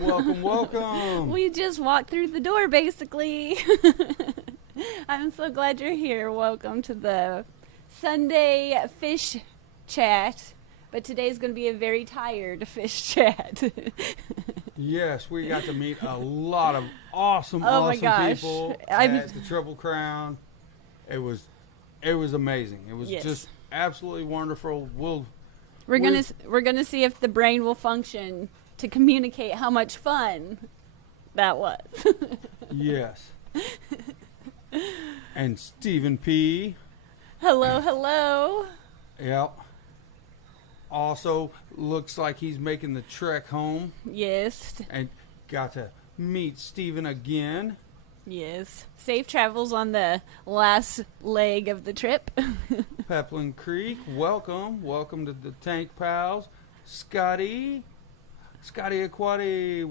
Welcome, welcome. We just walked through the door, basically. I'm so glad you're here. Welcome to the Sunday fish chat. But today's going to be a very tired fish chat. Yes, we got to meet a lot of awesome people at the Triple Crown. It was amazing. It was just absolutely wonderful. We're gonna see if the brain will function to communicate how much fun that was. Yes. And Stephen P. Hello, hello. Yep. Also looks like he's making the trek home. Yes. And got to meet Stephen again. Yes. Safe travels on the last leg of the trip. Peplin Creek, welcome. Welcome to the Tank Pals. Scotty Aquatics,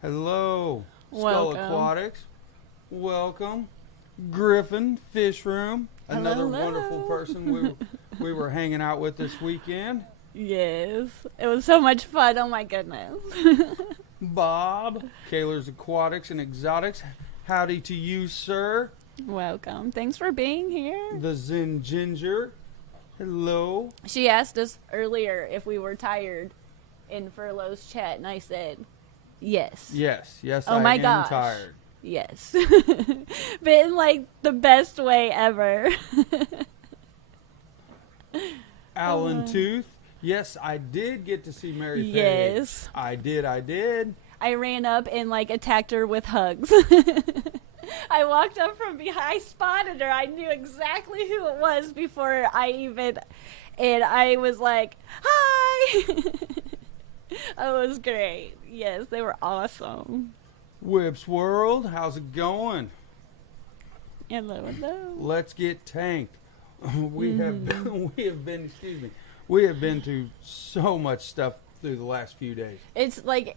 hello. Welcome. Skull Aquatics, welcome. Griffin Fish Room, another wonderful person we were hanging out with this weekend. Yes. It was so much fun. Oh, my goodness. Bob, Kaler's Aquatics and Exotics, howdy to you, sir. Welcome. Thanks for being here. The Zen Ginger, hello. She asked us earlier if we were tired in Furlough's chat, and I said, yes. Yes, oh I my am gosh. tired. Yes. But in, like, the best way ever. Alan Tooth, yes, I did get to see Mary Page. Yes. I did. I ran up and, like, attacked her with hugs. I walked up from behind. I spotted her. I knew exactly who it was before and I was like, hi! It was great. Yes, they were awesome. Whips World, how's it going? Hello, hello. Let's get tanked. We have been through so much stuff through the last few days. It's like,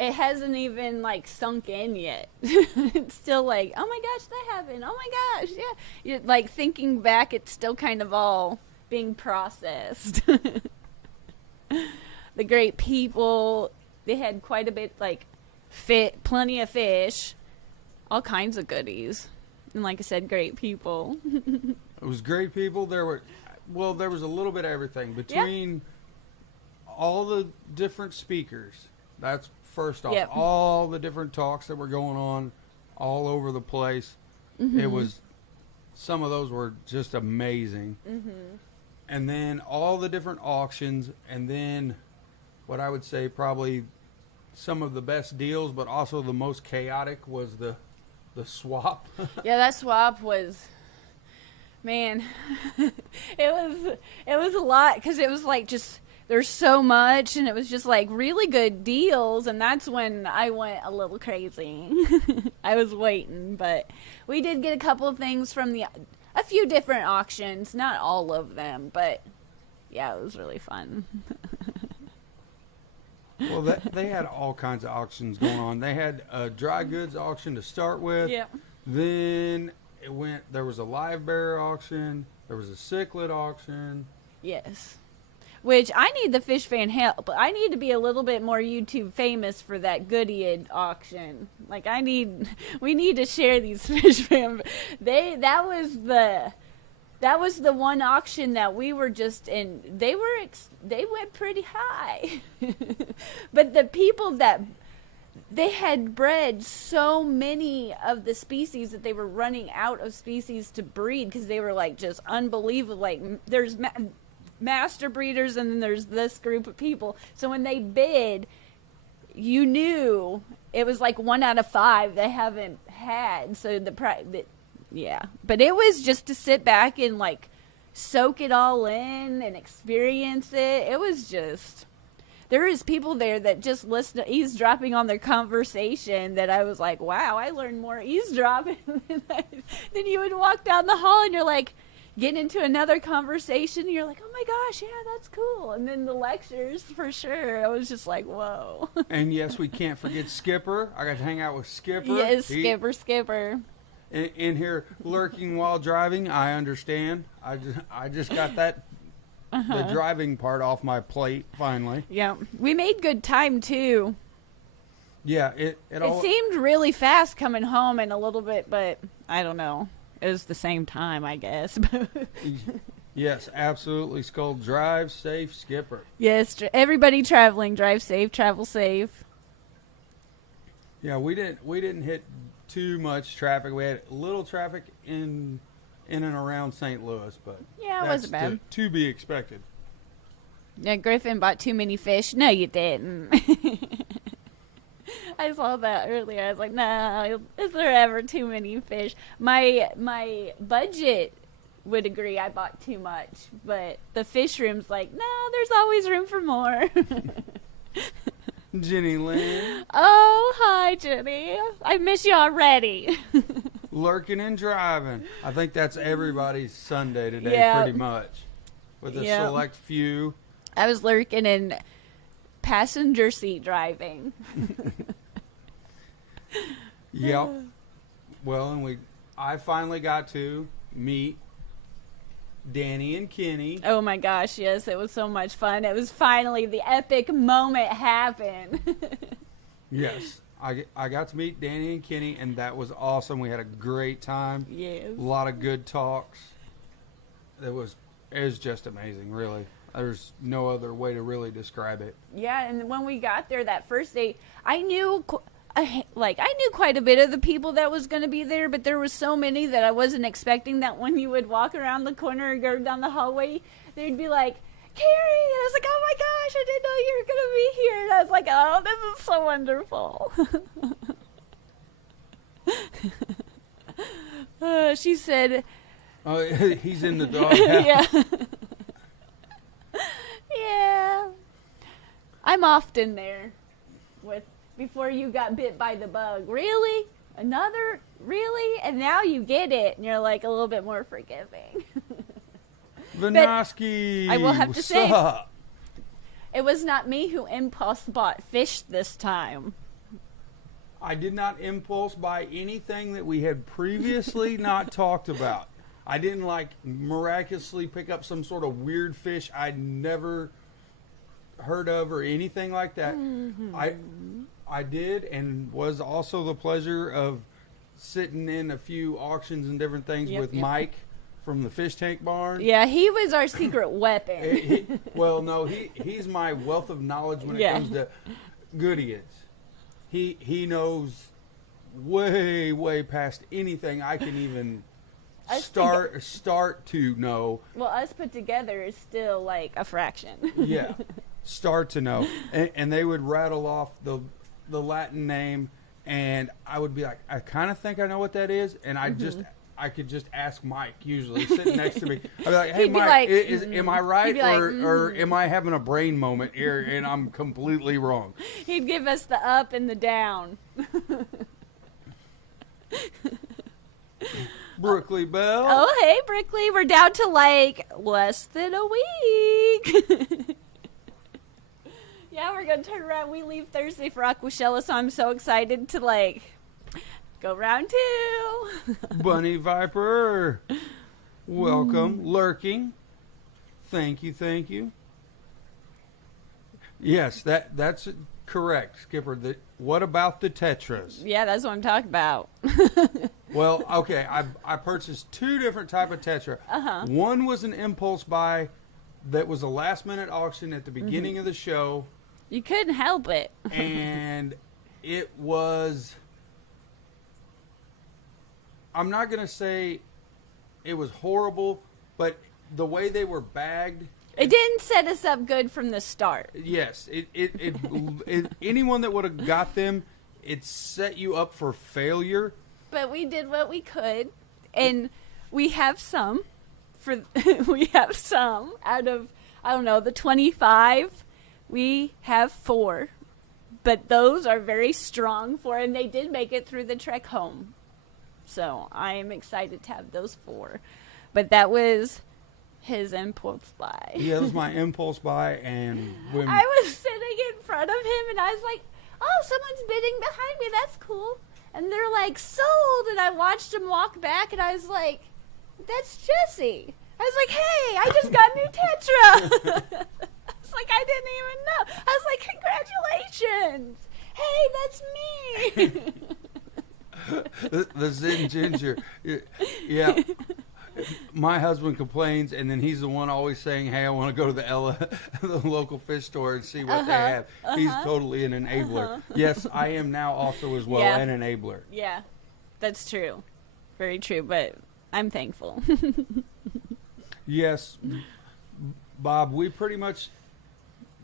it hasn't even, like, sunk in yet. It's still like, oh my gosh, that happened. Oh my gosh, yeah. You're, like, thinking back, it's still kind of all being processed. The great people, they had quite a bit, like, plenty of fish, all kinds of goodies. And like I said, great people. It was great people. There was a little bit of everything between all the different speakers. That's first off. All the different talks that were going on all over the place. Mm-hmm. Some of those were just amazing. Mm-hmm. And then all the different auctions, and then what I would say probably some of the best deals, but also the most chaotic was the swap. Yeah, that swap was, man, it was a lot, because it was like just, there's so much, and it was just like really good deals, and that's when I went a little crazy. I was waiting, but we did get a couple of things from a few different auctions, not all of them, but yeah, it was really fun. Well, they had all kinds of auctions going on. They had a dry goods auction to start with. Yeah. Then there was a live bear auction. There was a cichlid auction. Yes. Which I need the fish fan help. I need to be a little bit more YouTube famous for that Goodied auction. Like, we need to share these fish fan. That was the one auction that we were just in. They went pretty high. But the people they had bred so many of the species that they were running out of species to breed, because they were like just unbelievable. Like, there's master breeders, and then there's this group of people. So when they bid, you knew it was like 1 out of 5 they haven't had. So yeah, but it was just to sit back and like soak it all in and experience it. It was just, there is people there that just listen to eavesdropping on their conversation that I was like, wow, I learned more eavesdropping than you would walk down the hall and you're like getting into another conversation and you're like, oh my gosh, yeah, that's cool. And then the lectures, for sure, I was just like, whoa. And yes, we can't forget Skipper. I got to hang out with Skipper. Yes, Skipper. In here lurking while driving, I understand. I just got that the driving part off my plate finally. Yeah, we made good time too. Yeah, it seemed really fast coming home and a little bit, but I don't know. It was the same time, I guess. Yes, absolutely. Skull, drive safe, Skipper. Yes, everybody traveling, drive safe, travel safe. Yeah, we didn't hit too much traffic. We had a little traffic in and around St. Louis, but yeah, it wasn't bad. To be expected. Yeah, Griffin bought too many fish. No, you didn't. I saw that earlier. I was like, no, is there ever too many fish? My budget would agree I bought too much, but the fish room's like, no, there's always room for more. Jenny Lynn. Oh, hi, Jenny. I miss you already. Lurking and driving. I think that's everybody's Sunday today, pretty much. With a select few. I was lurking in passenger seat driving. Yep. Well, and I finally got to meet Danny and Kenny. Oh my gosh, yes, it was so much fun. It was finally the epic moment happened. Yes. I got to meet Danny and Kenny, and that was awesome. We had a great time. Yes. A lot of good talks. It was just amazing, really. There's no other way to really describe it. Yeah, and when we got there that first day, I knew quite a bit of the people that was going to be there, but there was so many that I wasn't expecting that when you would walk around the corner or go down the hallway, they'd be like, Kerri, and I was like, oh my gosh, I didn't know you were going to be here, and I was like, oh, this is so wonderful. She said, oh, he's in the dog. Yeah. Yeah. I'm often there before you got bit by the bug. Really? Another? Really? And now you get it, and you're like a little bit more forgiving. Vinoski, I will have to say, up? It was not me who impulse bought fish this time. I did not impulse buy anything that we had previously not talked about. I didn't miraculously pick up some sort of weird fish I'd never heard of or anything like that. Mm-hmm. I did, and was also the pleasure of sitting in a few auctions and different things with Mike from the Fish Tank Barn. Yeah, he was our secret weapon. He's my wealth of knowledge when it comes to goodiettes. He knows way past anything I can even start to know. Well, us put together is still like a fraction. Yeah, start to know. And they would rattle off the Latin name, and I would be like, I kind of think I know what that is, and I could just ask Mike, usually sitting next to me. I'd be like, hey, Mike, am I right, or am I having a brain moment here and I'm completely wrong? He'd give us the up and the down. Brookley Bell. Oh, hey, Brookley. We're down to less than a week. Yeah, we're going to turn around. We leave Thursday for Aquashella, so I'm so excited to go round 2. Bunny Viper, welcome. Lurking, thank you. Yes, that's correct, Skipper. What about the tetras? Yeah, that's what I'm talking about. Well, okay, I purchased 2 different type of tetra. Uh-huh. One was an impulse buy that was a last minute auction at the beginning of the show. You couldn't help it. And it was, I'm not going to say it was horrible, but the way they were bagged. It didn't set us up good from the start. Yes. Anyone that would have got them, it set you up for failure. But we did what we could. And we have some. We have some out of, I don't know, the 25. We have 4. But those are very strong and they did make it through the trek home. So I am excited to have those 4. But that was his impulse buy. Yeah, that was my impulse buy. And when I was sitting in front of him and I was like, oh, someone's bidding behind me. That's cool. And they're like, sold. And I watched him walk back and I was like, that's Jesse. I was like, hey, I just got new tetra. It's like I didn't even know. I was like, congratulations. Hey, that's the Zen Ginger. Yeah. My husband complains, and then he's the one always saying, "Hey, I want to go to the local fish store and see what they have." He's totally an enabler. Yes, I am now also as well an enabler. Yeah, that's true. Very true, but I'm thankful. Yes, Bob, we pretty much,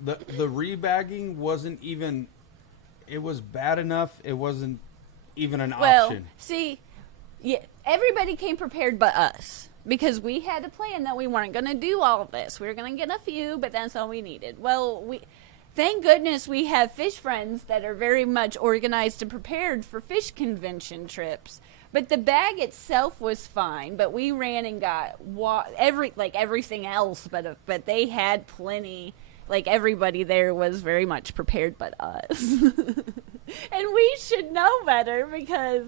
the rebagging wasn't even, it was bad enough, it wasn't even an option. See, yeah, everybody came prepared but us, because we had a plan that we weren't going to do all of this. We were going to get a few, but that's all we needed. Well, thank goodness we have fish friends that are very much organized and prepared for fish convention trips. But the bag itself was fine, but we ran and got everything else, but they had plenty. Like, everybody there was very much prepared but us. And we should know better because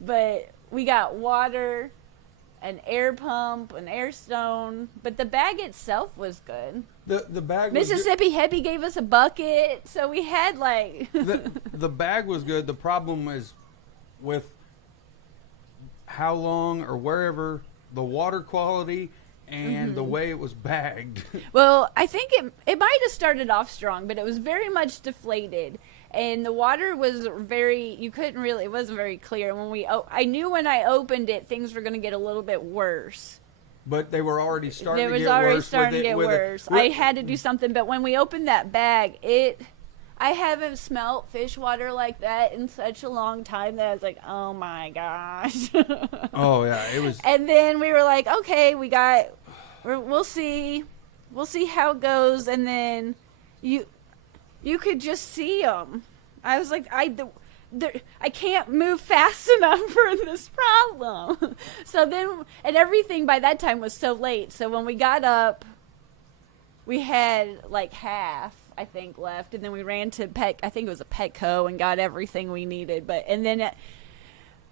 but we got water, an air pump, an air stone, but the bag itself was good. The bag Mississippi Heavy gave us a bucket, so we had the bag was good. The problem is with how long or wherever the water quality and the way it was bagged. Well, I think it might have started off strong, but it was very much deflated. And the water was it wasn't very clear. I knew when I opened it, things were going to get a little bit worse. But they were already starting to get worse. It was already starting to get worse. I had to do something, but when we opened that bag, I haven't smelt fish water like that in such a long time that I was like, oh my gosh. Oh yeah, it was. And then we were like, okay, we'll see how it goes. And then you could just see them. I was like, I can't move fast enough for this problem. So then, and everything by that time was so late. So when we got up, we had like half, I think, left, and then we ran to I think it was a Petco, and got everything we needed. And then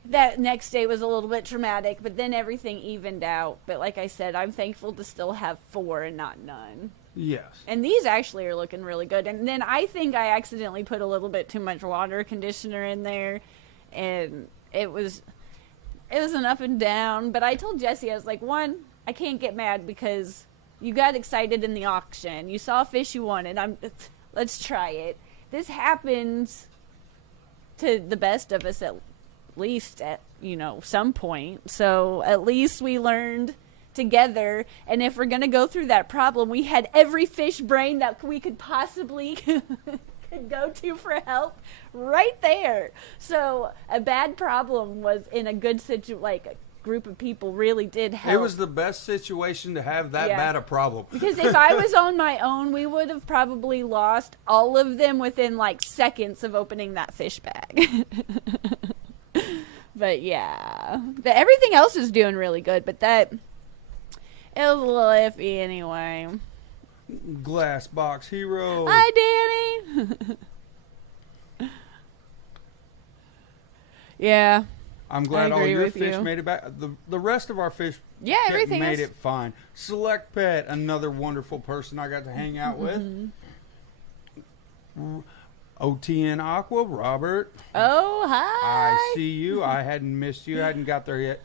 that next day was a little bit traumatic, but then everything evened out. But like I said, I'm thankful to still have 4 and not none. Yes. And these actually are looking really good. And then I think I accidentally put a little bit too much water conditioner in there, and it was an up and down. But I told Jesse, I was like, one, I can't get mad because you got excited in the auction. You saw a fish you wanted. Let's try it. This happens to the best of us at least at, some point. So at least we learned together. And if we're going to go through that problem, we had every fish brain that we could possibly could go to for help right there. So a bad problem was in a good situation, group of people really did help. It was the best situation to have that bad a problem. Because if I was on my own, we would have probably lost all of them within seconds of opening that fish bag. But yeah, everything else is doing really good, but it was a little iffy anyway. Glass box hero. Hi, Danny. Yeah. I'm glad all your fish made it back. The rest of our fish everything made it fine. Select Pet, another wonderful person I got to hang out with. OTN Aqua, Robert. Oh, hi. I see you. I hadn't missed you. I hadn't got there yet.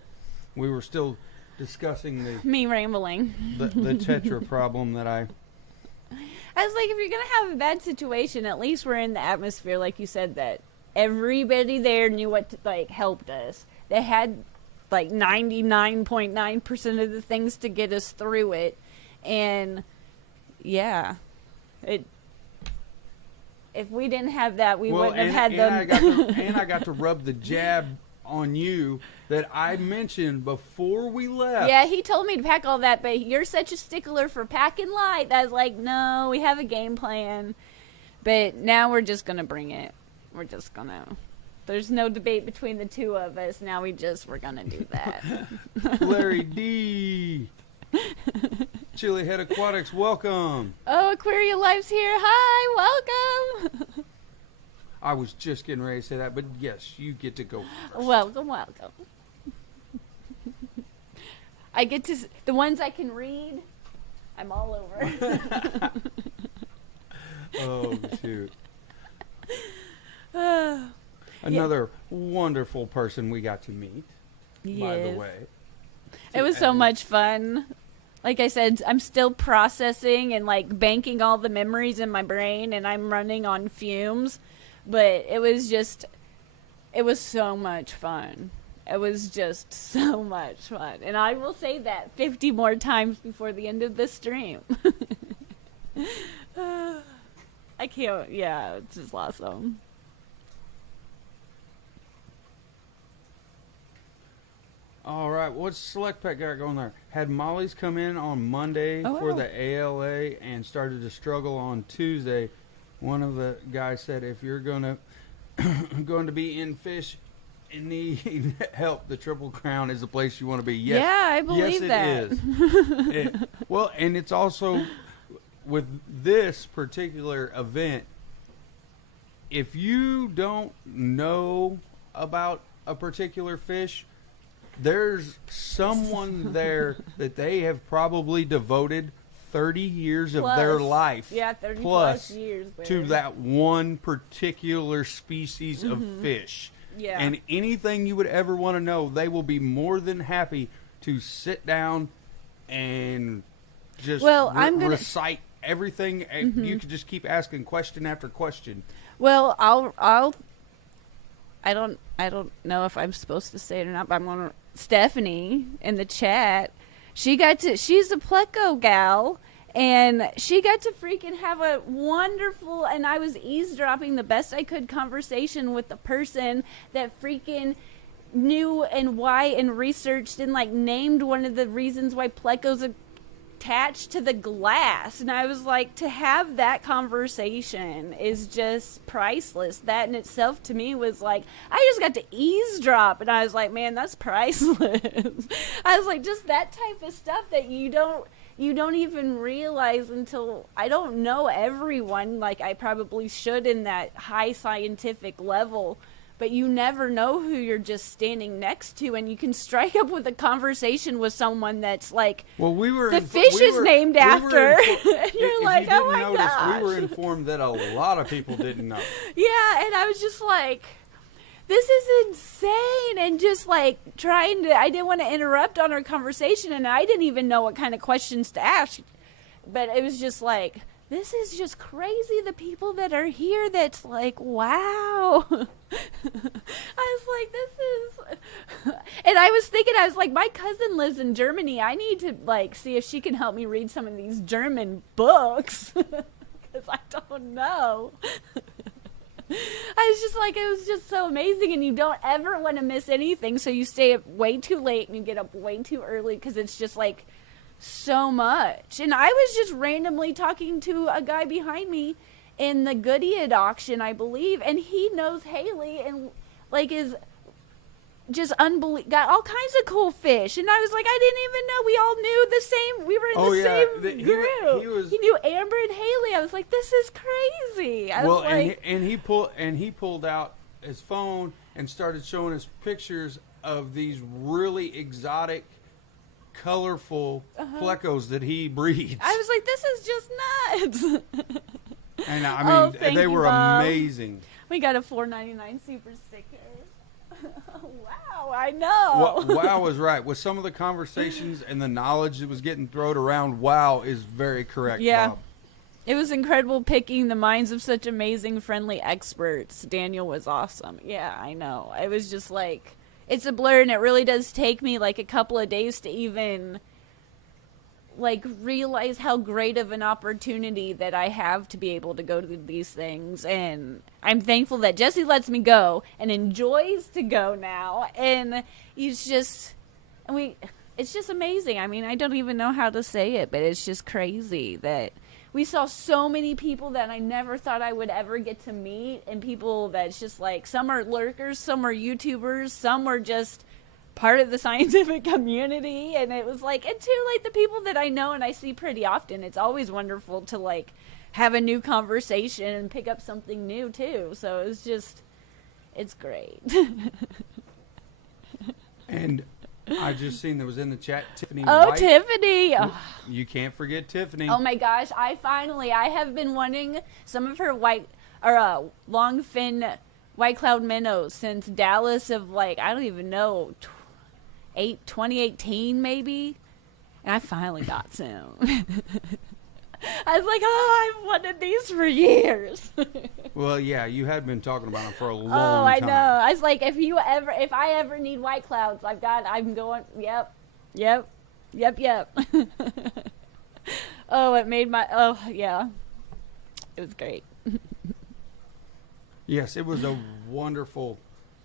We were still discussing me rambling. the tetra problem that I was like, if you're going to have a bad situation, at least we're in the atmosphere, like you said, that everybody there knew what to, helped us. They had 99.9% of the things to get us through it. And yeah, if we didn't have that, we wouldn't have had them. And I got to rub the jab on you that I mentioned before we left. Yeah, he told me to pack all that, but you're such a stickler for packing light. I was like, no, we have a game plan. But now we're just going to bring it. We're just going to. There's no debate between the two of us. Now we're going to do that. Larry D. Chili Head Aquatics, welcome. Oh, Aquaria Life's here. Hi, welcome. I was just getting ready to say that, but yes, you get to go first. Welcome. I get to, the ones I can read, I'm all over. Oh, shoot. Another wonderful person we got to meet, by the way. It was so much fun. Like I said, I'm still processing and like banking all the memories in my brain, and I'm running on fumes. But it was so much fun. It was just so much fun. And I will say that 50 more times before the end of this stream. I can't, yeah, it's just awesome. All right, what's Select Pet got going there? Had Molly's come in on Monday for the ALA and started to struggle on Tuesday. One of the guys said, if you're going to be in fish and need help, the Triple Crown is the place you want to be. Yes, yeah, I believe yes, it is. Well, and it's also with this particular event, if you don't know about a particular fish, there's someone there that they have probably devoted 30 years of their life 30 plus years to that one particular species of fish. Yeah. And anything you would ever want to know, they will be more than happy to sit down and just recite everything. And you can just keep asking question after question. Well, I don't know if I'm supposed to say it or not, but I'm going to Stephanie in the chat. She's a Pleco gal, and she got to freaking have a wonderful, and I was eavesdropping the best I could conversation with the person that freaking knew and why and researched and like named one of the reasons why Pleco's attached to the glass. And I was like, to have that conversation is just priceless. That in itself to me was like, I just got to eavesdrop, and I was like, man, that's priceless. I was like, just that type of stuff that you don't even realize until, I don't know everyone like I probably should in that high scientific level, but you never know who you're just standing next to, and you can strike up with a conversation with someone that's like, well, the fish is named after. And you're like, oh my gosh. We were informed that a lot of people didn't know. Yeah, and I was just like, this is insane, and just like I didn't want to interrupt on our conversation, and I didn't even know what kind of questions to ask, but it was just like, this is just crazy, the people that are here, that's like, wow. I was like, this is, and I was thinking, I was like, my cousin lives in Germany, I need to like see if she can help me read some of these German books, because I don't know. I was just like, it was just so amazing, and you don't ever want to miss anything, so you stay up way too late and you get up way too early, because it's just like so much. And I was just randomly talking to a guy behind me in the Goodyear auction, I believe, and he knows Haley and like is just got all kinds of cool fish, and I was like, I didn't even know we all knew the same. We were in the same group. He knew Amber and Haley. I was like, this is crazy. He pulled out his phone and started showing us pictures of these really exotic, colorful plecos that he breeds. I was like, this is just nuts. And I mean, they were amazing. We got a $4.99 super sticker. Wow, I know. Wow is right. With some of the conversations and the knowledge that was getting thrown around, wow is very correct, yeah. Bob. It was incredible picking the minds of such amazing, friendly experts. Daniel was awesome. Yeah, I know. I was just like, it's a blur, and it really does take me like a couple of days to even like realize how great of an opportunity that I have to be able to go to these things. And I'm thankful that Jesse lets me go and enjoys to go now. And it's just amazing. I mean, I don't even know how to say it, but it's just crazy that we saw so many people that I never thought I would ever get to meet, and people that's just like, some are lurkers, some are YouTubers, some are just part of the scientific community. And it was like, and too, like the people that I know and I see pretty often, it's always wonderful to like have a new conversation and pick up something new too. So it's great. And I just seen that was in the chat, Tiffany White. Tiffany. Oh. You can't forget Tiffany. Oh my gosh, I have been wanting some of her white or long fin white cloud minnows since Dallas of like, I don't even know, 2018 maybe. And I finally got some. I was like, oh, I've wanted these for years. Well, yeah, you had been talking about them for a long time. Oh, I know. I was like, if I ever need white clouds, I'm going, yep. Oh, yeah. It was great. Yes, it was a wonderful,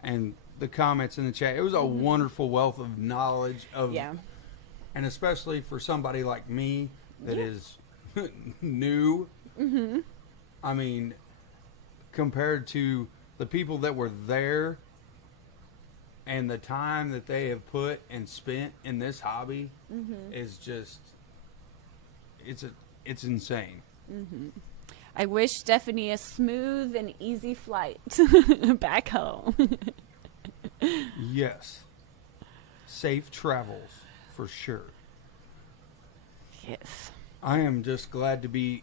and the comments in the chat, it was a wonderful wealth of knowledge of, and especially for somebody like me that is new. I mean, compared to the people that were there and the time that they have put and spent in this hobby is just, it's insane. I wish Stephanie a smooth and easy flight back home. Yes. Safe travels, for sure. Yes. I am just glad to be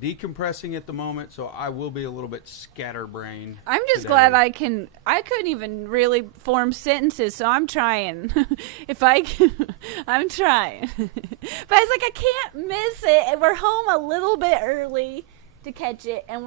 decompressing at the moment, so I will be a little bit scatterbrained. I'm just glad I couldn't even really form sentences, so I'm trying. If I can, I'm trying. But I was like, I can't miss it, and we're home a little bit early to catch it, and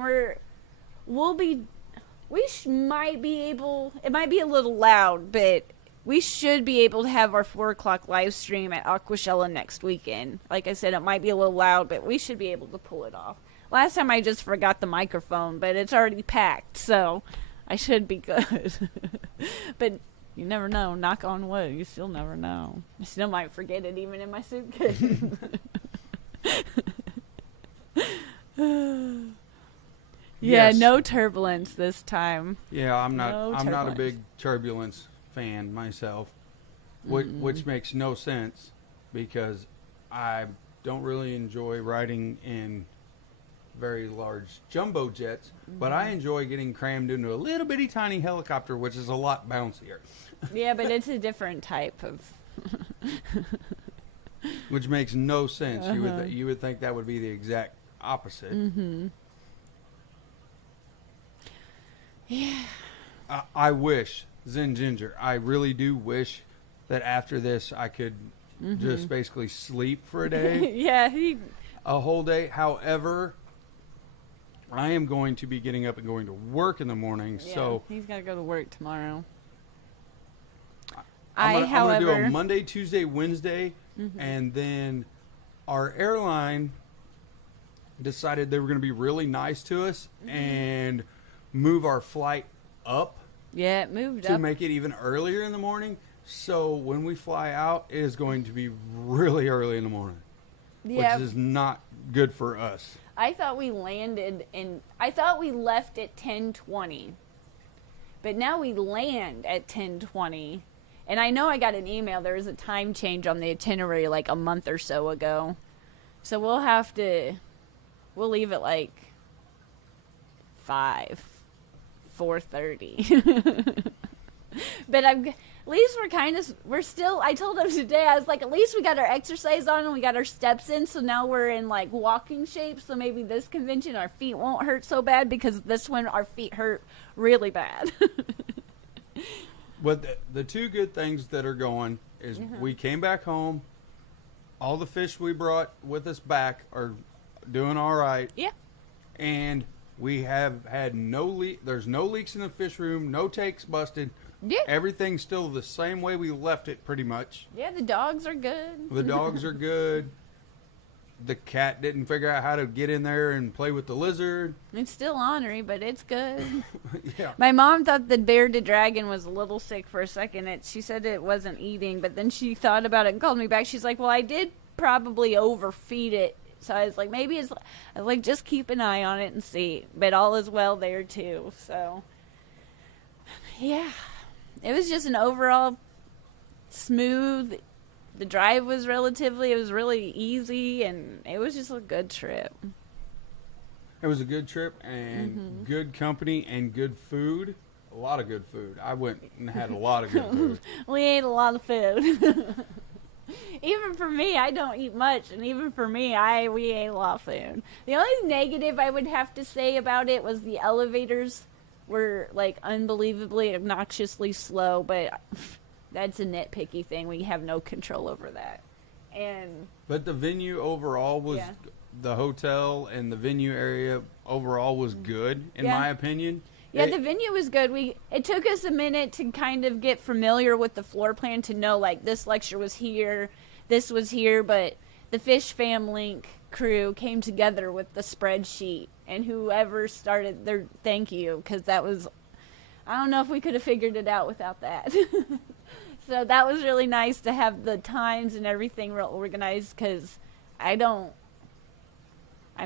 might be able, it might be a little loud, but we should be able to have our 4 o'clock live stream at Aquashella next weekend. Like I said, it might be a little loud, but we should be able to pull it off. Last time I just forgot the microphone, but it's already packed, so I should be good. But you never know. Knock on wood. You still never know. I still might forget it even in my suitcase. Yes. No turbulence this time. Yeah, I'm not a big turbulence fan myself, which makes no sense because I don't really enjoy riding in very large jumbo jets, but I enjoy getting crammed into a little bitty tiny helicopter, which is a lot bouncier. Yeah, but it's a different type of which makes no sense. You would think that would be the exact opposite. Yeah. I wish, Zen Ginger, I really do wish that after this I could just basically sleep for a day. A whole day. However, I am going to be getting up and going to work in the morning, so he's got to go to work tomorrow. I'm going to do a Monday, Tuesday, Wednesday, and then our airline decided they were going to be really nice to us and move our flight up. Yeah, it moved up to make it even earlier in the morning. So when we fly out, it is going to be really early in the morning, which is not good for us. I thought we left at 10:20, but now we land at 10:20. And I know I got an email. There was a time change on the itinerary like a month or so ago. So we'll leave at like 4:30. But at least I told him today, I was like, at least we got our exercise on and we got our steps in. So now we're in like walking shape. So maybe this convention our feet won't hurt so bad, because this one our feet hurt really bad. But the two good things that are going is we came back home. All the fish we brought with us back are doing all right. Yeah. And we have had no leak. There's no leaks in the fish room. No takes busted. Yeah. Everything's still the same way we left it, pretty much. Yeah, the dogs are good. The dogs are good. The cat didn't figure out how to get in there and play with the lizard. It's still ornery, but it's good. Yeah. My mom thought the bearded dragon was a little sick for a second. She said it wasn't eating, but then she thought about it and called me back. She's like, well, I did probably overfeed it. So I was like, maybe it's like, just keep an eye on it and see. But all is well there too. So, yeah. It was just an overall smooth. The drive was it was really easy, and it was just a good trip. It was a good trip and good company and good food. A lot of good food. I went and had a lot of good food. We ate a lot of food. Even for me, I don't eat much, and even for me, we ate a lot of food. The only negative I would have to say about it was the elevators we're like unbelievably obnoxiously slow, but that's a nitpicky thing. We have no control over that. But the venue overall was the hotel and the venue area overall was good in my opinion. Yeah, the venue was good. It took us a minute to kind of get familiar with the floor plan to know like this lecture was here, this was here, but the Fish Fam Link crew came together with the spreadsheet, and whoever started their thank you, because that was, I don't know if we could have figured it out without that. So that was really nice to have the times and everything real organized, because I'm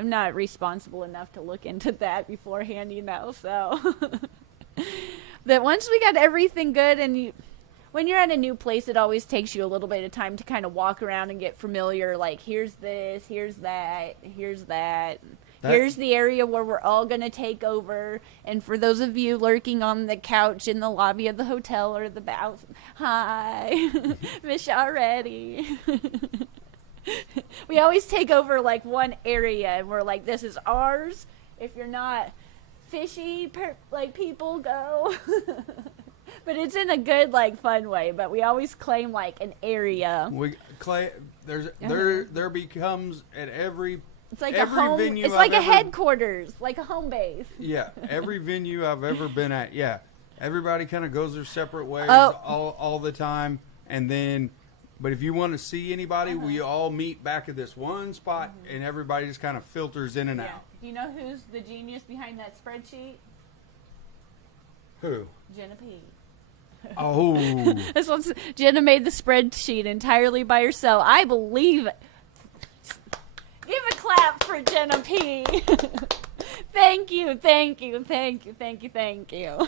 not responsible enough to look into that beforehand, so. But once we got everything good, and when you're at a new place, it always takes you a little bit of time to kind of walk around and get familiar, like here's this, here's that, here's that. Here's the area where we're all going to take over. And for those of you lurking on the couch in the lobby of the hotel or the bath, hi, miss you already. We always take over like one area, and we're like, this is ours. If you're not fishy, like people go. But it's in a good, like, fun way. But we always claim like an area. There becomes at every. It's like a home. It's like a headquarters, like a home base. Yeah, every venue I've ever been at. Yeah, everybody kind of goes their separate ways all the time, and then. But if you want to see anybody, we all meet back at this one spot, and everybody just kind of filters in and out. Do you know who's the genius behind that spreadsheet? Who? Jenna P. Oh. Jenna made the spreadsheet entirely by herself. I believe it. Give a clap for Jenna P. Thank you, thank you, thank you, thank you, thank you.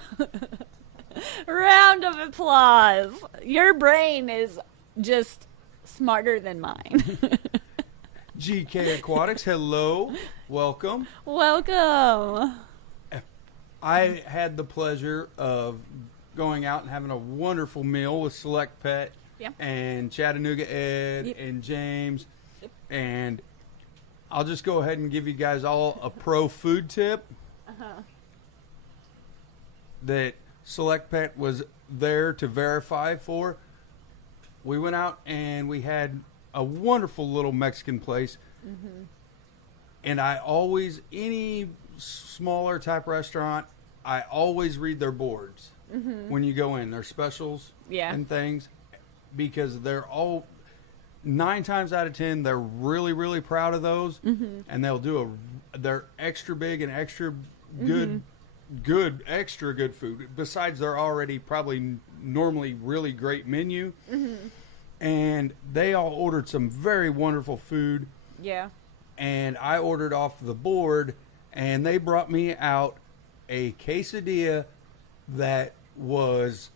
Round of applause. Your brain is just smarter than mine. GK Aquatics, hello. Welcome. Welcome. I had the pleasure of going out and having a wonderful meal with Select Pet and Chattanooga Ed and James. And I'll just go ahead and give you guys all a pro food tip that Select Pet was there to verify for. We went out and we had a wonderful little Mexican place. And I always, any smaller type restaurant, I always read their boards when you go in. Their specials and things. Because they're all, 9 times out of 10, they're really, really proud of those. And they'll do they're extra big and extra good, extra good food. Besides their already probably normally really great menu. And they all ordered some very wonderful food. Yeah. And I ordered off the board, and they brought me out a quesadilla that was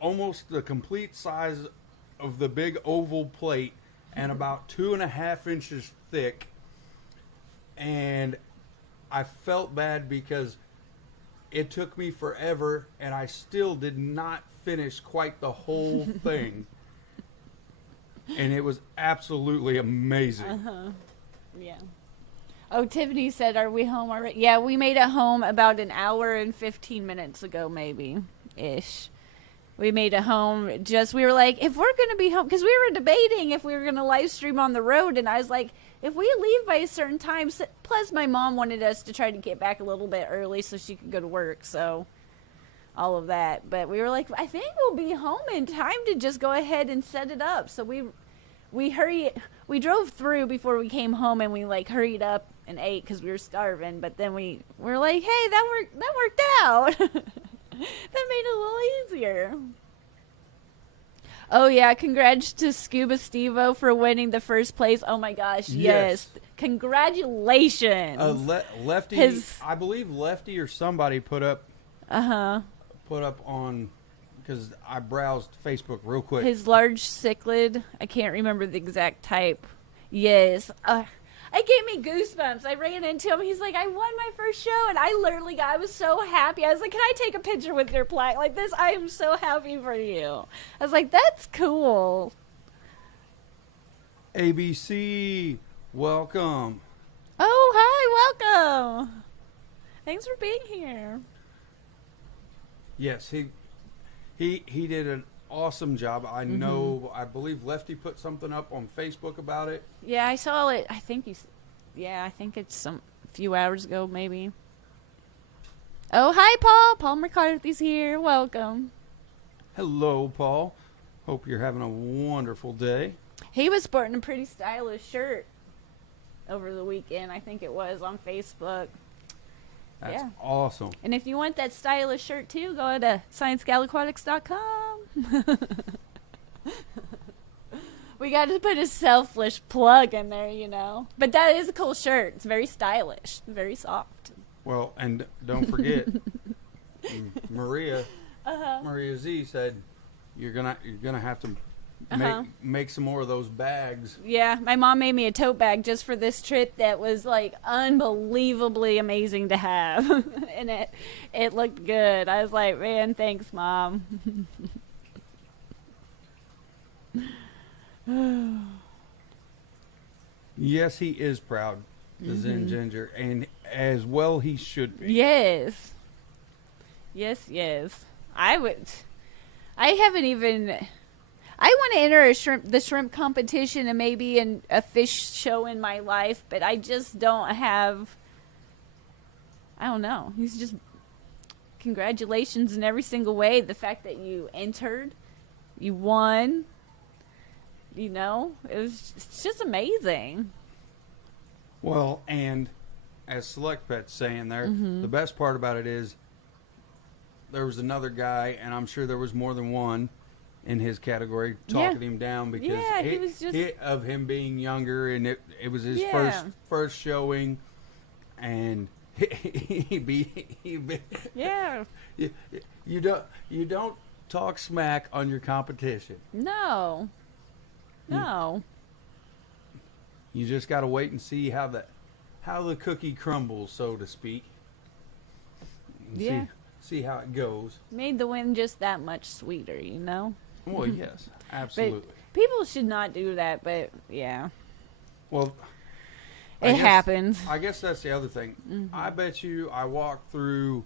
almost the complete size of the big oval plate and about 2.5 inches thick. And I felt bad because it took me forever, and I still did not finish quite the whole thing. And it was absolutely amazing. Yeah. Oh, Tiffany said, are we home already? Yeah, we made it home about an hour and 15 minutes ago, maybe-ish. We made it home. We were like, if we're going to be home, because we were debating if we were going to live stream on the road, and I was like, if we leave by a certain time, plus my mom wanted us to try to get back a little bit early so she could go to work, so all of that. But we were like, I think we'll be home in time to just go ahead and set it up. So we drove through before we came home, and we like hurried up and ate because we were starving. But then we were like, hey, that worked out. That made it a little easier. Oh yeah, congrats to Scuba Stevo for winning the first place. Oh my gosh, yes. Congratulations. Lefty, I believe Lefty or somebody put up on, because I browsed Facebook real quick. His large cichlid, I can't remember the exact type. Yes. It gave me goosebumps. I ran into him. He's like, I won my first show. And I was so happy. I was like, can I take a picture with your plaque like this? I am so happy for you. I was like, that's cool. ABC, welcome. Oh, hi, welcome. Thanks for being here. Yes, he did an awesome job. I know. I believe Lefty put something up on Facebook about it. Yeah, I saw it. I think I think it's a few hours ago, maybe. Oh, hi, Paul. Paul McCarthy's here. Welcome. Hello, Paul. Hope you're having a wonderful day. He was sporting a pretty stylish shirt over the weekend, I think it was, on Facebook. That's awesome. And if you want that stylish shirt too, go to ScienceGal.aquatics.com. We got to put a selfish plug in there, you know. But that is a cool shirt. It's very stylish, very soft. Well, and don't forget, Maria Z said you're gonna have to make some more of those bags. Yeah, my mom made me a tote bag just for this trip that was like unbelievably amazing to have. And it looked good. I was like, man, thanks, Mom. Yes, he is proud, the Zen Ginger, and as well he should be. Yes. I want to enter the shrimp competition and maybe in a fish show in my life, but I just don't have. I don't know. He's just congratulations in every single way. The fact that you entered, you won. You know, it's just amazing. Well, and as Select Pet's saying there, the best part about it is there was another guy, and I'm sure there was more than one in his category talking him down because he was just of him being younger, and it was his first showing, and he beat. Yeah. You don't talk smack on your competition. No. You just got to wait and see how the cookie crumbles, so to speak. See how it goes. Made the win just that much sweeter, you know? Well, yes, absolutely. But people should not do that, but yeah. Well, it happens. I guess that's the other thing. I bet you I walked through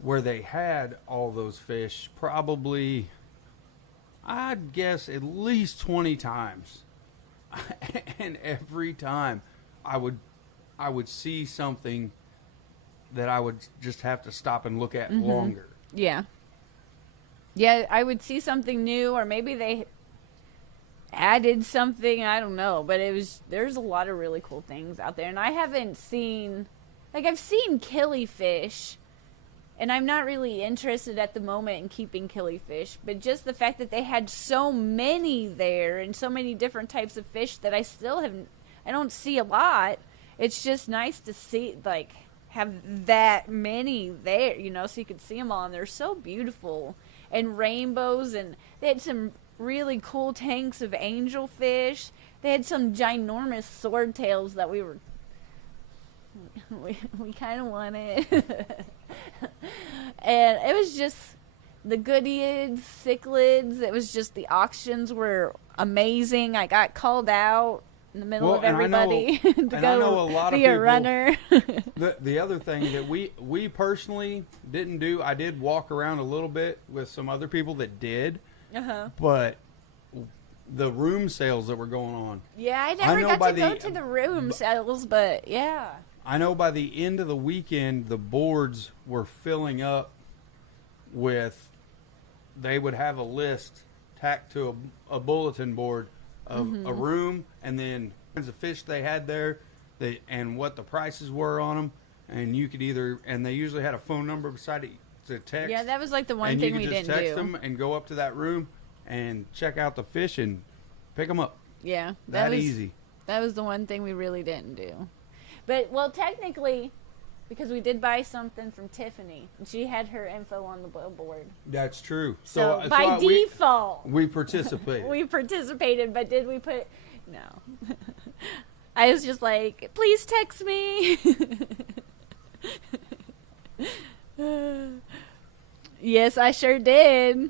where they had all those fish probably, I'd guess, at least 20 times. And every time I would see something that I would just have to stop and look at longer. Yeah, I would see something new, or maybe they added something, I don't know, but there's a lot of really cool things out there, and I haven't seen, like, I've seen killifish, and I'm not really interested at the moment in keeping killifish, but just the fact that they had so many there, and so many different types of fish that I don't see a lot. It's just nice to see, like, have that many there, you know, so you could see them all, and they're so beautiful, and rainbows, and they had some really cool tanks of angelfish. They had some ginormous swordtails that we kind of wanted. And it was just the goodeids, cichlids. It was just the auctions were amazing. I got called out in the middle of everybody to go be a runner. The other thing that we personally didn't do, I did walk around a little bit with some other people that did, but the room sales that were going on. Yeah, I never got to go to the room sales, but yeah. I know by the end of the weekend, the boards were filling up with, they would have a list tacked to a bulletin board of a room, and then kinds of fish they had there, and what the prices were on them, and you could and they usually had a phone number beside it to text. Yeah, that was like the one thing we didn't do. And you could just text them and go up to that room and check out the fish and pick them up. Yeah, that was easy. That was the one thing we really didn't do. But, well, technically, because we did buy something from Tiffany, and she had her info on the billboard. That's true. So by default, we participated. We participated, but did we put? No. I was just like, please text me. Yes, I sure did.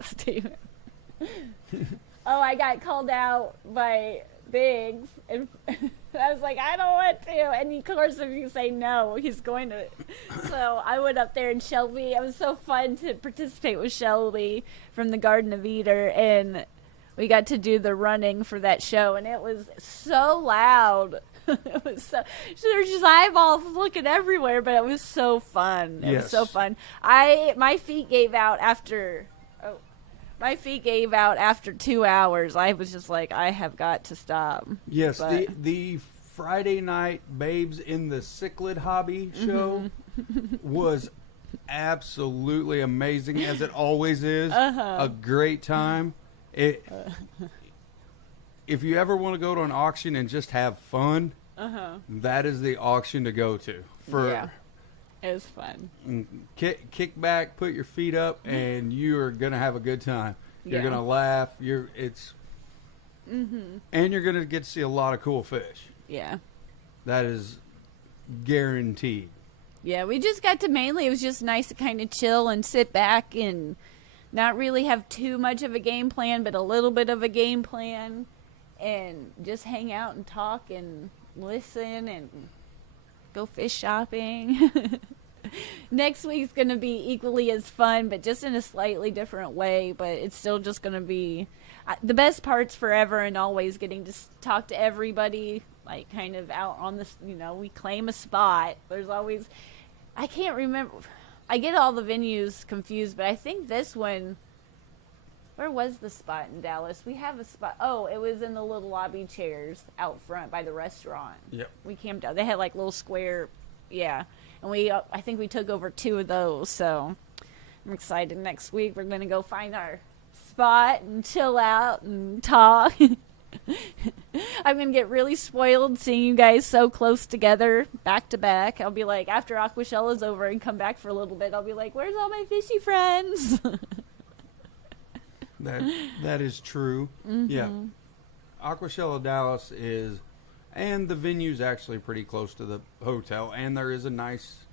Steven. Oh, I got called out by Biggs, and I was like, I don't want to. And of course, if you say no, he's going to. So I went up there, and Shelby, it was so fun to participate with Shelby from the Garden of Eden, and we got to do the running for that show, and it was so loud. It was so there's just eyeballs looking everywhere, but it was so fun. It was so fun. My feet gave out after 2 hours. I was just like, I have got to stop. Yes, the Friday night Babes in the Cichlid Hobby show was absolutely amazing, as it always is. A great time. If you ever want to go to an auction and just have fun, that is the auction to go to. It was fun. Kick back, put your feet up, and you are gonna have a good time. You're gonna laugh. And you're gonna get to see a lot of cool fish. Yeah, that is guaranteed. Yeah, we just got to it was just nice to kind of chill and sit back and not really have too much of a game plan, but a little bit of a game plan, and just hang out and talk and listen and go fish shopping. Next week's going to be equally as fun, but just in a slightly different way, but it's still just going to be the best part's forever and always getting to talk to everybody, like kind of out on this, we claim a spot. There's always, I can't remember. I get all the venues confused, but I think this one, where was the spot in Dallas? We have a spot. Oh, it was in the little lobby chairs out front by the restaurant. Yep. We camped out. They had like little square, and I think we took over 2 of those. So I'm excited. Next week we're gonna go find our spot and chill out and talk. I'm gonna get really spoiled seeing you guys so close together, back to back. I'll be like, after Aquacella's over and come back for a little bit, I'll be like, where's all my fishy friends? That is true. Yeah. Aquacella Dallas is, and the venue's actually pretty close to the hotel, and there is a nice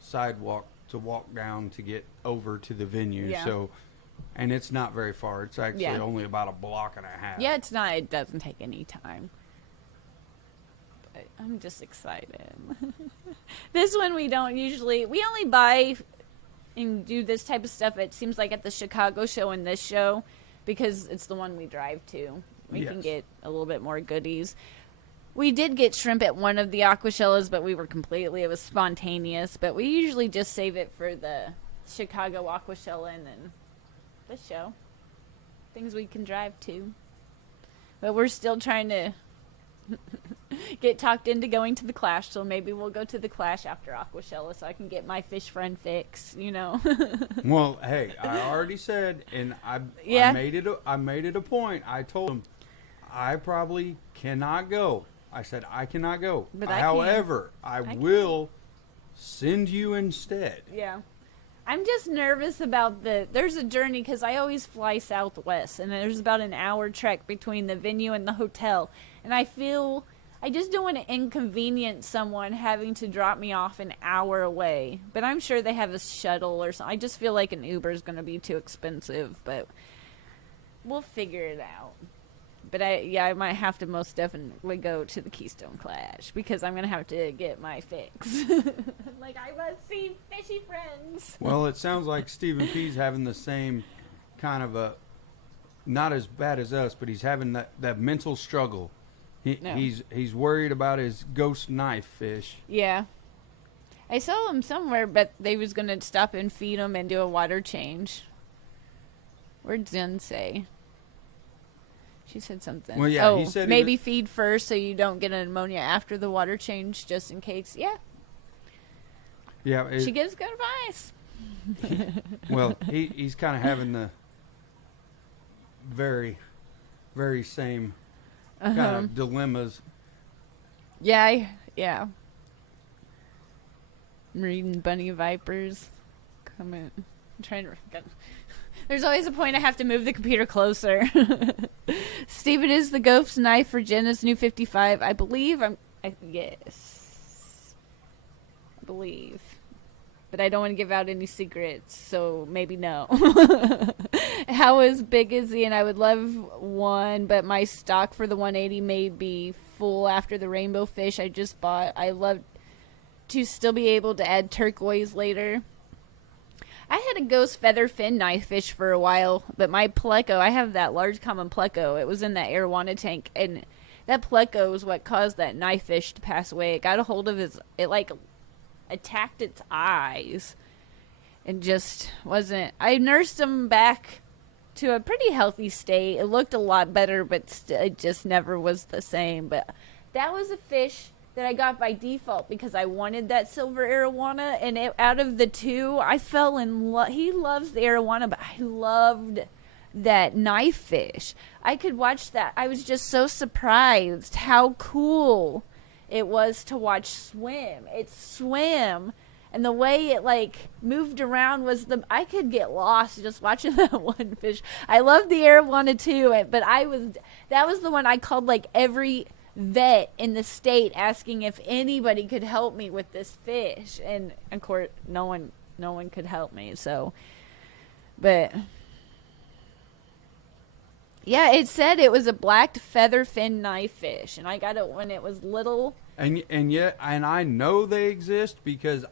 sidewalk to walk down to get over to the venue. Yeah. So, and it's not very far. It's actually only about a block and a half. Yeah, it's not. It doesn't take any time. But I'm just excited. This one we only buy and do this type of stuff, it seems like, at the Chicago show and this show, because it's the one we drive to. We can get a little bit more goodies. We did get shrimp at one of the Aquacellas, but it was spontaneous. But we usually just save it for the Chicago Aquacella and then this show. Things we can drive to. But we're still trying to get talked into going to the Clash, so maybe we'll go to the Clash after Aquacella so I can get my fish friend fix, Well, hey, I already said, and I made it a point. I told him I probably cannot go. I said I cannot go. But however, I will send you instead. Yeah. I'm just nervous about there's a journey, because I always fly southwest, and there's about an hour trek between the venue and the hotel. And I just don't want to inconvenience someone having to drop me off an hour away. But I'm sure they have a shuttle or something. I just feel like an Uber is going to be too expensive, but we'll figure it out. But I might have to most definitely go to the Keystone Clash, because I'm going to have to get my fix. Like, I must see fishy friends. Well, it sounds like Stephen P's having the same kind of not as bad as us, but he's having that mental struggle. He's worried about his ghost knife fish. Yeah. I saw him somewhere, but they was going to stop and feed him and do a water change. Where'd Zen say? She said something. Well, yeah, he said maybe feed first so you don't get an pneumonia after the water change, just in case. Yeah. Yeah. She gives good advice. Well, he's kind of having the very, very same kind of dilemmas. Yeah. I'm reading Bunny Vipers. I'm trying to. There's always a point I have to move the computer closer. Steven is the ghost knife for Jenna's new 55. I believe. Yes. I believe. But I don't want to give out any secrets, so maybe no. How big is he? And I would love one, but my stock for the 180 may be full after the rainbow fish I just bought. I love to still be able to add turquoise later. I had a ghost feather fin knifefish for a while, but my pleco, I have that large common pleco. It was in that arowana tank, and that pleco is what caused that knifefish to pass away. It got a hold of it like attacked its eyes and just wasn't. I nursed him back to a pretty healthy state. It looked a lot better, but it just never was the same. But that was a fish that I got by default because I wanted that silver arowana, and out of the two, I fell in love. He loves the arowana, but I loved that knife fish. I could watch that. I was just so surprised how cool it was to watch swim. It swam, and the way it like moved around was I could get lost just watching that one fish. I loved the arowana too, but that was the one I called like every vet in the state asking if anybody could help me with this fish, and of course no one could help me. So, but yeah, it said it was a black feather fin knife fish, and I got it when it was little. And I know they exist because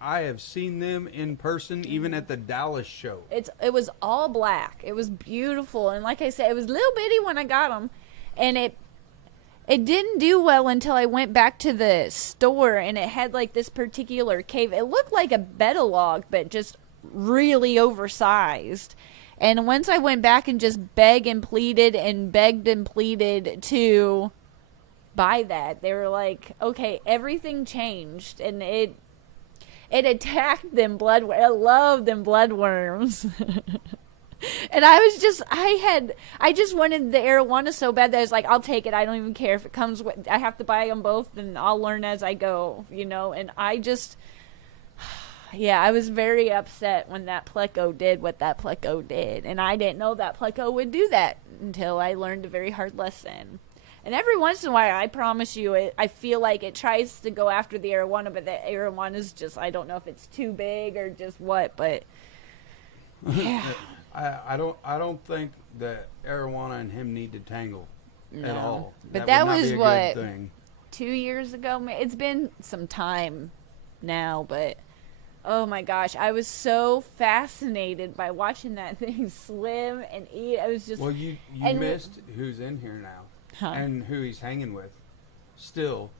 I have seen them in person, even at the Dallas show. It was all black. It was beautiful, and like I said, it was little bitty when I got them, and it didn't do well until I went back to the store, and it had like this particular cave. It looked like a betalog, but just really oversized. And once I went back and just begged and pleaded to buy that, they were like, okay, everything changed, and it attacked them I love them bloodworms. And I just wanted the arowana so bad that I was like, I'll take it. I don't even care if it comes with, I have to buy them both, and I'll learn as I go, and I just, yeah, I was very upset when that pleco did what that pleco did, and I didn't know that pleco would do that until I learned a very hard lesson. And every once in a while, I promise you, I feel like it tries to go after the arowana, but the arowana is just, I don't know if it's too big or just what, but yeah. I don't think that arowana and him need to tangle at all. But that would not was be a what, good thing. 2 years ago? It's been some time now, but oh my gosh, I was so fascinated by watching that thing swim and eat. I was just... Well, you missed who's in here now and who he's hanging with. Still,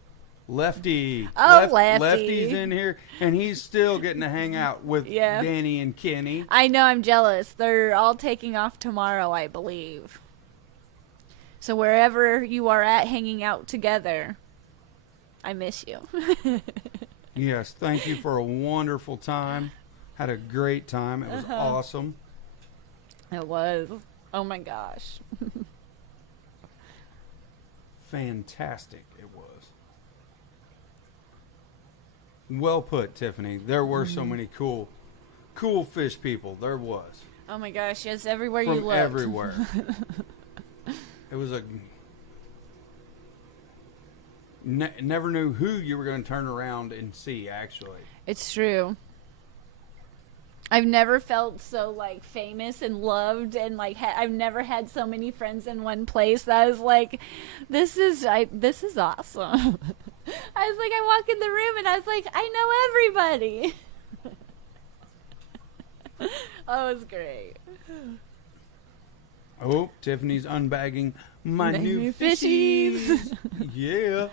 Lefty. Oh, Lefty. Lefty's in here, and he's still getting to hang out with Danny and Kenny. I know, I'm jealous. They're all taking off tomorrow, I believe. So wherever you are at hanging out together, I miss you. Yes, thank you for a wonderful time. Had a great time. It was awesome. It was. Oh my gosh. Fantastic it was. Well put, Tiffany. There were so many cool fish people. There was. Oh my gosh, yes, everywhere From you looked. everywhere. It was never knew who you were going to turn around and see, actually. It's true. I've never felt so like famous and loved, and like I've never had so many friends in one place. That I was like, this is awesome. I was like, I walk in the room and I was like, I know everybody. Oh, it was great. Oh, Tiffany's unbagging my new fishies. Yeah.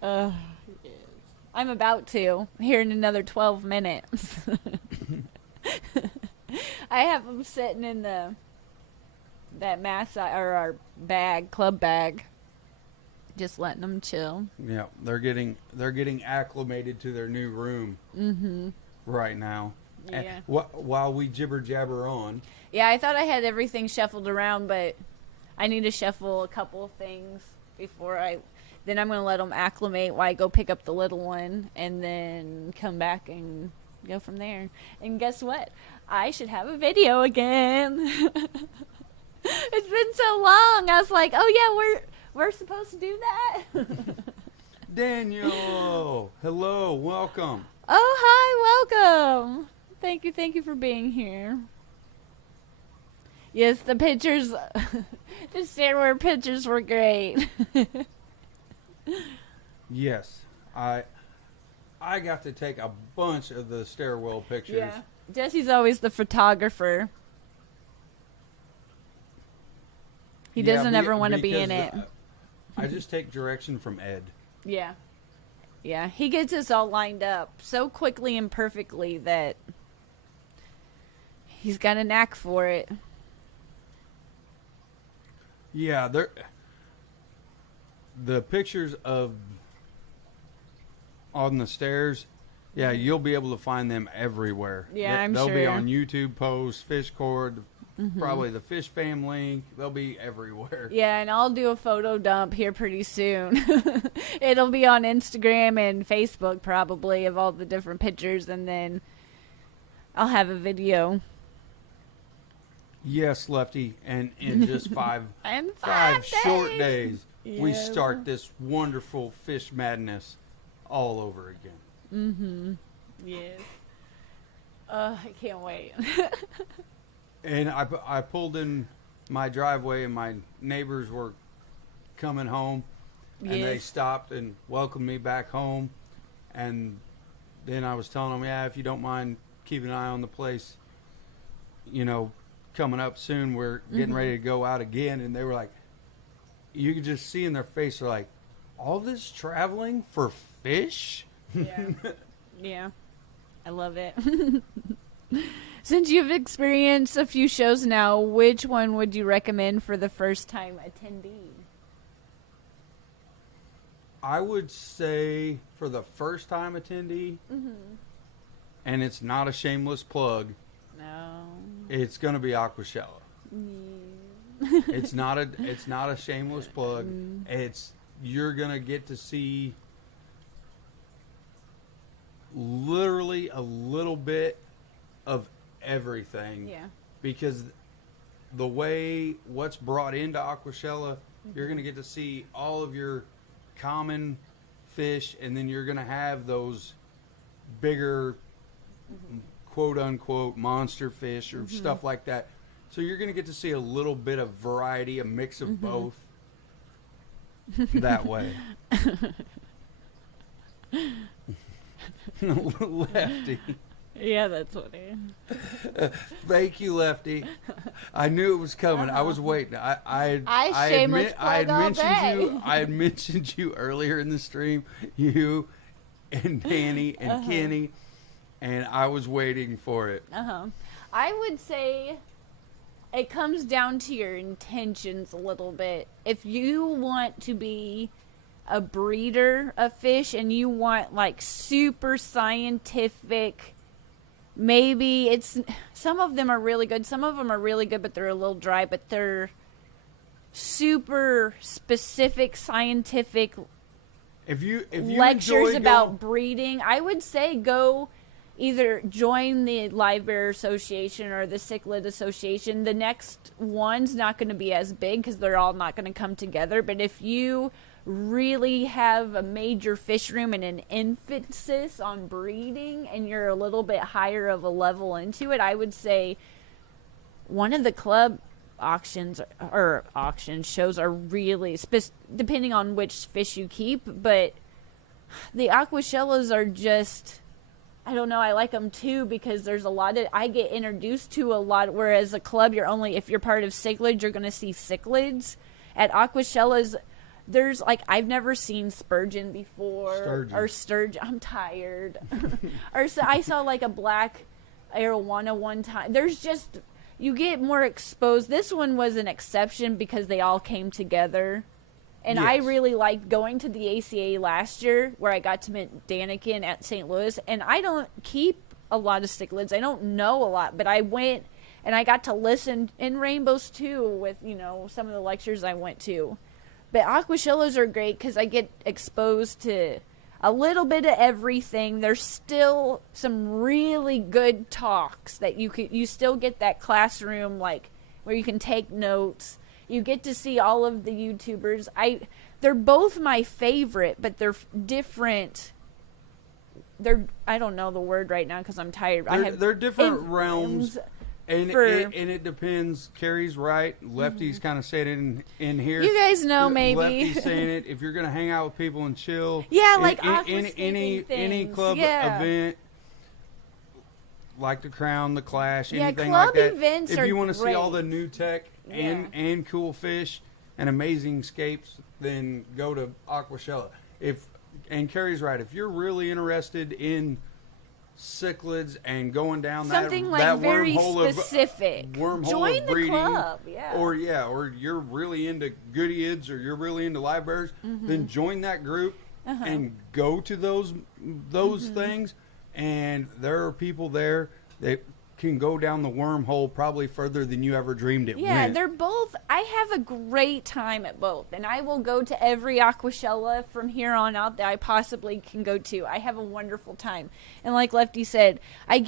Yes. I'm about to, here in another 12 minutes. I have them sitting in that our club bag, just letting them chill. Yeah, they're getting acclimated to their new room right now. Yeah. While we jibber jabber on. Yeah, I thought I had everything shuffled around, but I need to shuffle a couple of things before then I'm going to let them acclimate while I go pick up the little one, and then come back and go from there. And guess what? I should have a video again. It's been so long. I was like, oh yeah, we're supposed to do that. Daniel, hello, welcome. Oh, hi, welcome. Thank you for being here. Yes, the pictures, the Star Wars pictures were great. Yes, I got to take a bunch of the stairwell pictures. Yeah. Jesse's always the photographer. He doesn't ever want to be in it. I just take direction from Ed. Yeah. Yeah, he gets us all lined up so quickly and perfectly that he's got a knack for it. Yeah, the pictures of on the stairs, yeah, you'll be able to find them everywhere. Yeah, I'm They'll sure. be on YouTube posts, Fish Cord, probably the Fish Fam link. They'll be everywhere. Yeah, and I'll do a photo dump here pretty soon. It'll be on Instagram and Facebook probably of all the different pictures, and then I'll have a video. Yes, Lefty, and in just five five short days, we Yeah. start this wonderful fish madness all over again. Mm-hmm. Yes. I can't wait. And I pulled in my driveway, and my neighbors were coming home, and they Yes. stopped and welcomed me back home. And then I was telling them, yeah, if you don't mind keeping an eye on the place, you know, coming up soon, we're getting ready to go out again. And they were like, you could just see in their face, they're like, all this traveling for fish? Yeah. Yeah. I love it. Since you've experienced a few shows now, which one would you recommend for the first time attendee? I would say for the first time attendee, and it's not a shameless plug, No. it's going to be Aquashella. Yeah. It's not a shameless plug. You're going to get to see literally a little bit of everything. Yeah. Because the way what's brought into Aquashella, you're going to get to see all of your common fish, and then you're going to have those bigger quote unquote monster fish or stuff like that. So you're going to get to see a little bit of variety, a mix of both that way. Lefty. Yeah, that's what it is. Thank you, Lefty. I knew it was coming. I was waiting. I shameless plug all day. I had mentioned you earlier in the stream. You and Danny and Kenny, and I was waiting for it. I would say it comes down to your intentions a little bit. If you want to be a breeder of fish and you want like super scientific, maybe it's some of them are really good. Some of them are really good, but they're a little dry, but they're super specific scientific If you lectures enjoy about breeding. I would say go either join the Live Bear Association or the Cichlid Association. The next one's not going to be as big because they're all not going to come together. But if you really have a major fish room and an emphasis on breeding and you're a little bit higher of a level into it, I would say one of the club auctions or auction shows are really depending on which fish you keep, but the Aquashellas are just, I don't know, I like them too because there's a lot of, I get introduced to a lot, whereas a club you're only, if you're part of cichlids, you're going to see cichlids. At Aquashellas, there's like, I've never seen sturgeon before. Or sturgeon. I'm tired. Or so I saw like a black arowana one time. There's just, you get more exposed. This one was an exception because they all came together. And Yes. I really liked going to the ACA last year where I got to meet Danikin at St. Louis. And I don't keep a lot of cichlids. I don't know a lot, but I went and I got to listen in rainbows too with, you know, some of the lectures I went to. But Aquashellas are great because I get exposed to a little bit of everything. There's still some really good talks that you still get that classroom, like where you can take notes. You get to see all of the YouTubers. They're both my favorite, but they're different. I don't know the word right now because I'm tired. They're different realms. And it depends. Kerri's right. Lefty's kind of said it in here. You guys know, maybe. Lefty's saying it. If you're going to hang out with people and chill. Yeah, like any club event, like the Crown, the Clash, anything club like that. Events if you want to great. see all the new tech and cool fish and amazing escapes, then go to Aquashella. And Kerri's right. If you're really interested in cichlids and going down something that very wormhole specific, wormhole join of breeding, the club. or you're really into goodyids, or you're really into live bears, then join that group and go to those things. And there are people there that can go down the wormhole probably further than you ever dreamed it went. Yeah, they're both. I have a great time at both, and I will go to every Aquashella from here on out that I possibly can go to. I have a wonderful time, and like Lefty said, I'm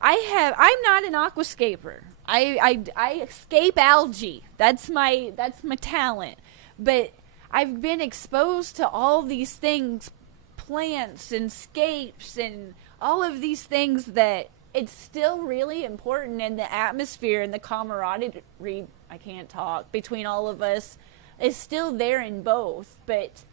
not an aquascaper. I escape algae. That's my talent. But I've been exposed to all these things, plants and scapes and all of these things that it's still really important, in the atmosphere and the camaraderie, I can't talk, between all of us is still there in both, but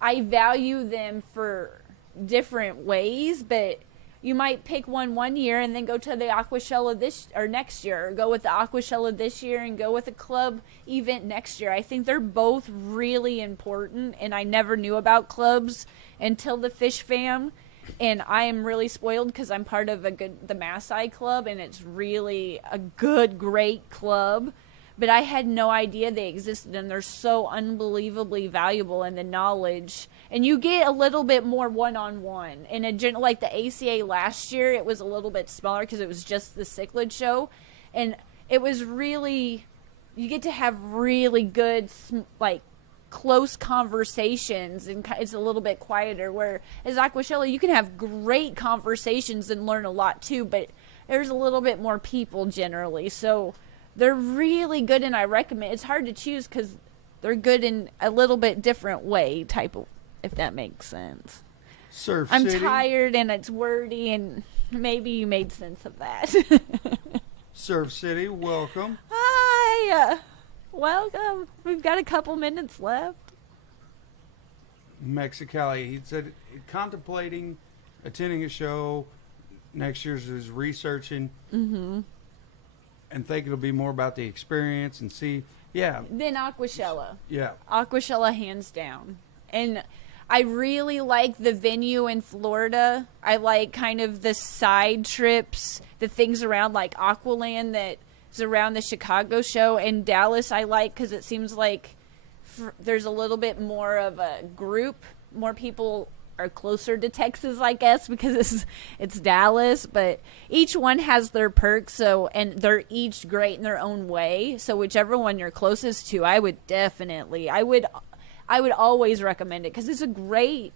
I value them for different ways. But you might pick one year and then go to the Aquashella next year, or go with the Aquashella this year and go with a club event next year. I think they're both really important, and I never knew about clubs until the Fish Fam. And I am really spoiled because I'm part of the Maasai Club, and it's really a great club. But I had no idea they existed, and they're so unbelievably valuable in the knowledge. And you get a little bit more one-on-one. Like the ACA last year, it was a little bit smaller because it was just the cichlid show. And it was really, you get to have really good, close conversations, and it's a little bit quieter, where as Aquashella you can have great conversations and learn a lot too, but there's a little bit more people generally, so they're really good. And I recommend, it's hard to choose because they're good in a little bit different way, if that makes sense. I'm tired and it's wordy, and maybe you made sense of that. Surf City, welcome. Hi. Welcome. We've got a couple minutes left. Mexicali, he said, contemplating attending a show next year's, is researching and think it'll be more about the experience and see. Yeah. Then Aquashella. Yeah. Aquashella, hands down. And I really like the venue in Florida. I like kind of the side trips, the things around like Aqualand that is around the Chicago show. And Dallas I like because it seems like there's a little bit more of a group. More people are closer to Texas, I guess, because it's Dallas. But each one has their perks, and they're each great in their own way. So whichever one you're closest to, I would always recommend it because it's a great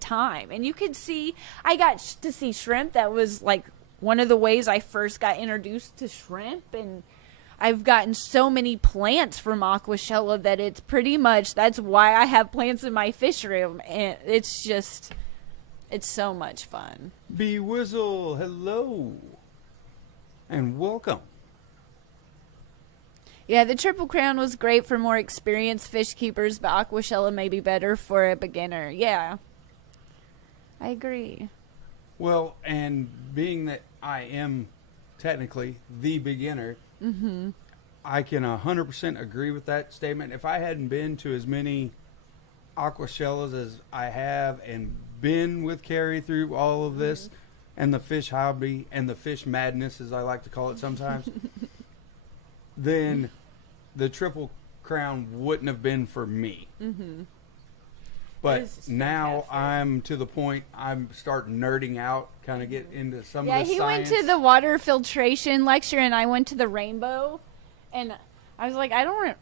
time. And you could see, I got to see shrimp. That was like one of the ways I first got introduced to shrimp. And I've gotten so many plants from Aquashella that it's pretty much, that's why I have plants in my fish room. And it's so much fun. B Whizzle, hello. And welcome. Yeah, the Triple Crown was great for more experienced fish keepers, but Aquashella may be better for a beginner. Yeah, I agree. Well, and being that I am technically the beginner, I can 100% agree with that statement. If I hadn't been to as many Aquashellas as I have and been with Kerri through all of this and the fish hobby and the fish madness, as I like to call it sometimes, then the Triple Crown wouldn't have been for me. But now I'm to the point I'm starting nerding out, kind of get into some of the science. Yeah, he went to the water filtration lecture, and I went to the rainbow. And I was like, I don't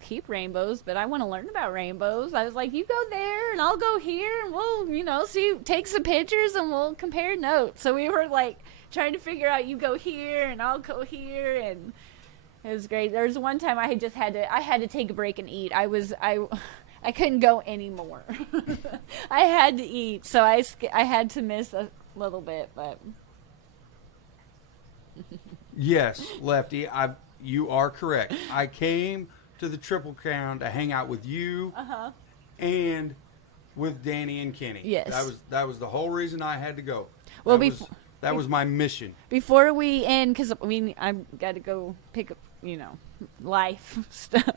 keep rainbows, but I want to learn about rainbows. I was like, you go there, and I'll go here, and we'll, take some pictures, and we'll compare notes. So we were, like, trying to figure out, you go here, and I'll go here, and it was great. There was one time I had to take a break and eat. I couldn't go anymore. I had to eat, so I had to miss a little bit, but Yes, Lefty, you are correct. I came to the Triple Crown to hang out with you and with Danny and Kenny. Yes. That was the whole reason I had to go. Well, that was my mission. Before we end, because I've got to go pick up, life stuff.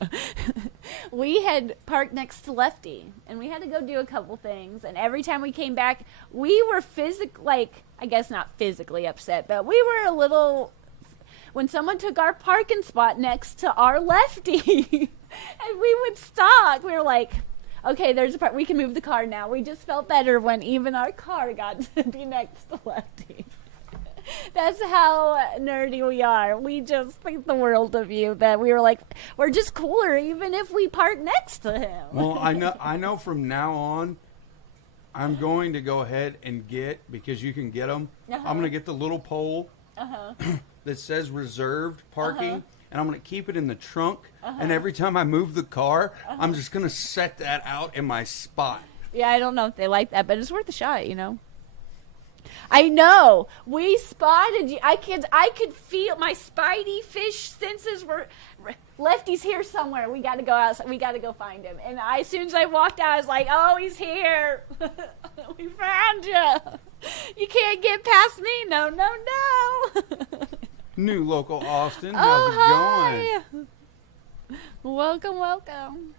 We had parked next to Lefty, and we had to go do a couple things. And every time we came back, we were I guess not physically upset, but we were a little. When someone took our parking spot next to our Lefty, and we would stop, we were like, okay, there's a part, we can move the car now. We just felt better when even our car got to be next to Lefty. That's how nerdy we are. We just think the world of you, that we were like, we're just cooler even if we park next to him. Well, I know from now on, I'm going to go ahead and because you can get them, I'm going to get the little pole that says reserved parking, and I'm going to keep it in the trunk, and every time I move the car, I'm just going to set that out in my spot. Yeah, I don't know if they like that, but it's worth a shot, I know. We spotted you. I could feel my spidey fish senses were. Lefty's here somewhere. We got to go outside. We got to go find him. And as soon as I walked out, I was like, "Oh, he's here. We found you. You can't get past me. No, no, no." New local Austin. How's it going? Welcome, welcome.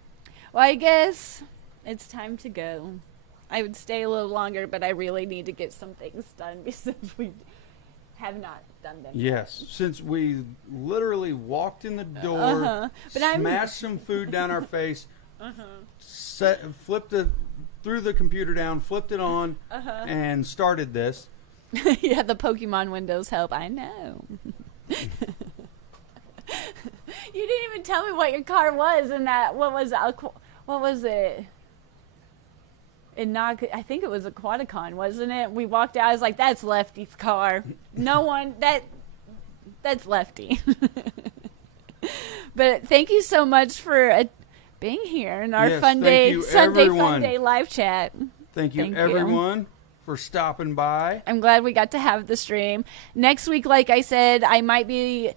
Well, I guess it's time to go. I would stay a little longer, but I really need to get some things done since we have not done them. Yes, since we literally walked in the door, smashed some food down our face, threw the computer down, flipped it on, and started this. Yeah, the Pokemon Windows help. I know. You didn't even tell me what your car was in that. What was it? I think it was Aquaticon, wasn't it? We walked out. I was like, "That's Lefty's car." No one that's Lefty. But thank you so much for being here in our Sunday Fun Day live chat. Thank you, everyone, for stopping by. I'm glad we got to have the stream. Next week, like I said, it might be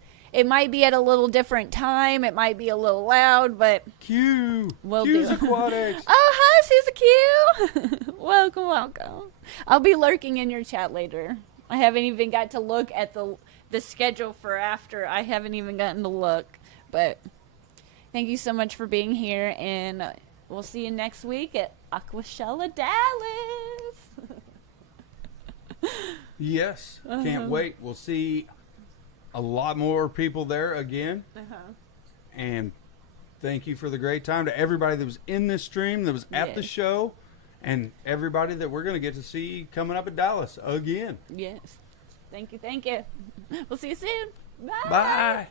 at a little different time. It might be a little loud, but Q's Aquatics. Oh, hi, Susie Q. Welcome, welcome. I'll be lurking in your chat later. I haven't even got to look at the schedule for after. I haven't even gotten to look, but thank you so much for being here, and we'll see you next week at Aquashella Dallas. Yes, can't wait. We'll see a lot more people there again. And thank you for the great time to everybody that was in this stream, that was at the show, and everybody that we're going to get to see coming up at Dallas again. Yes. Thank you. We'll see you soon. Bye. Bye.